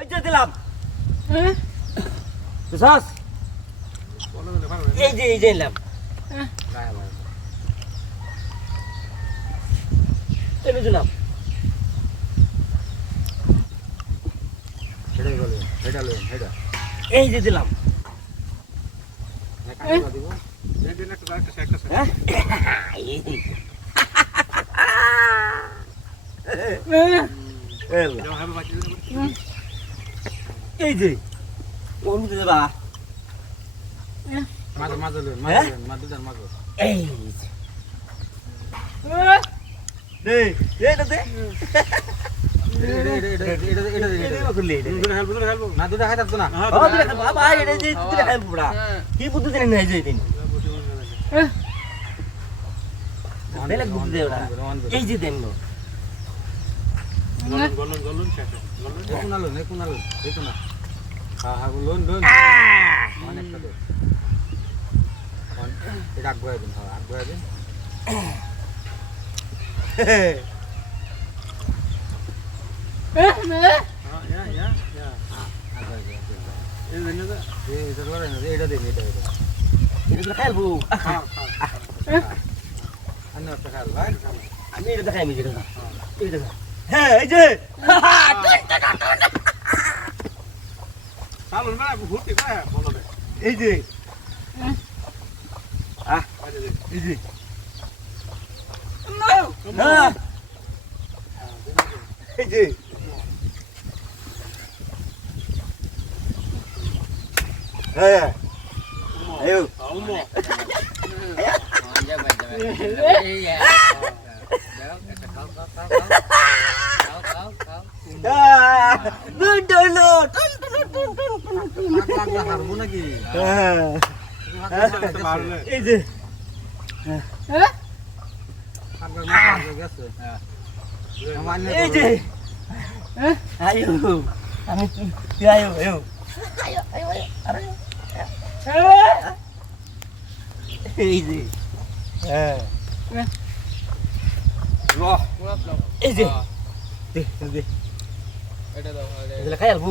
এই যে দিলাম। বুঝছস এই যে এই যে নিলাম। এই যে দিলাম। সেটাই বলবেন সেটা লবেন সেটা। এই যে দিলাম। হ্যাঁ। এই যে। মধ্যে দেবা মাঝে মাঝে? মাঝে মাঝে এই দে। দে যে তুই হেল্প বড়া কি বুদ্ধি দিন? দে এই যে না এটা দিন এটা এটা এটা খেলব আমি এটা দেখাই আমি এটা এটা হ্যাঁ এই যে। এই যে আহ এই যে না এই যে হ্যাঁ আয়ো দুটো লোট হারবো নাকি হ্যাঁ এই যে। এই যে। আয়ো আমি আয়ো আয়ো আয়ো আয়ো আরে এই যে হ্যাঁ এই যে দে দে এটা খাই আলবো।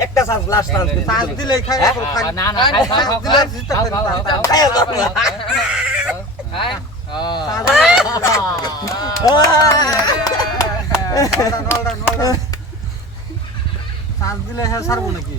একটা সাজ লাস্ট সাজ পাঁচ দিলে খাই হ্যাঁ? না না খাও খাও খাও খাই খাও পাঁচ দিলে হ্যাঁ সারবো নাকি